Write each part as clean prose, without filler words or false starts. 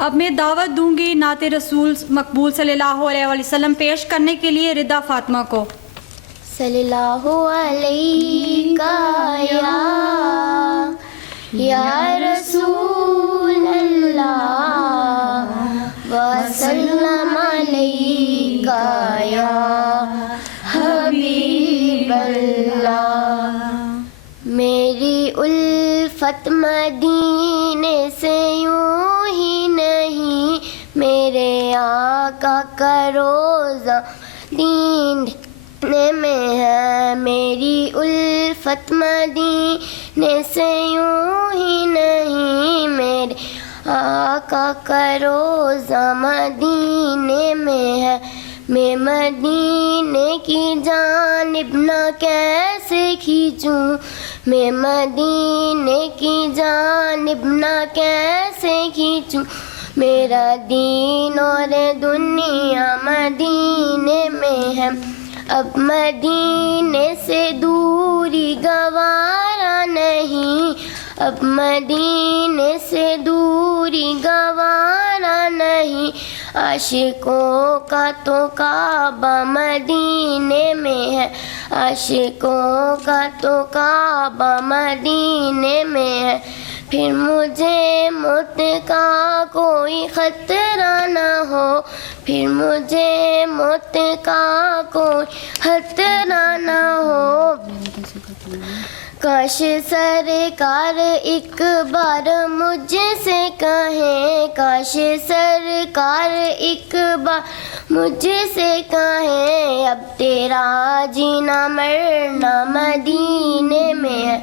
अब मैं दावत दूंगी नाते रसूल मकबूल सल्लल्लाहु अलैहि वसल्लम पेश करने के लिए रिदा फातिमा को। सल्लल्लाहु अलैका या रसूल अल्लाह वसल्लम अलैका या हबीब अल्लाह। मेरी उल्फत मदीने से यूं ही नहीं, मेरे आका का रोज़ा दीन में है। मेरी उल्फत मदीने से यूं ही नहीं, मेरे आका का रोज़ा मदीने में है। मैं मदीने की जानिब ना कैसे खींचूं, मैं मदीने की जानिब ना कैसे खींचूं। मेरा दीन और दुनिया मदीने में है, अब मदीने से दूरी गवारा नहीं, अब मदीने से दूरी गवारा नहीं। आशिकों का तो काबा मदीने में है, आशिकों का तो काबा मदीने में है। फिर मुझे मौत का कोई खतरा ना हो, फिर मुझे मौत का कोई खतरा ना हो। काश सरकार एक बार मुझसे कहें, काश सरकार एक बार मुझसे कहें, अब तेरा जीना मरना मदीने में है।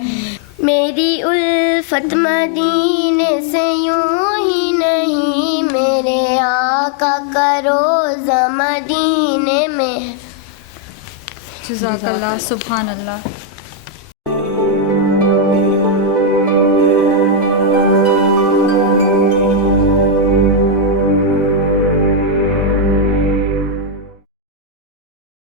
मेरी उल्फत मदीने से यूं ही नहीं, मेरे आका का रोज़ा मदीने में है। जज़ाकल्लाह, सुभान अल्लाह।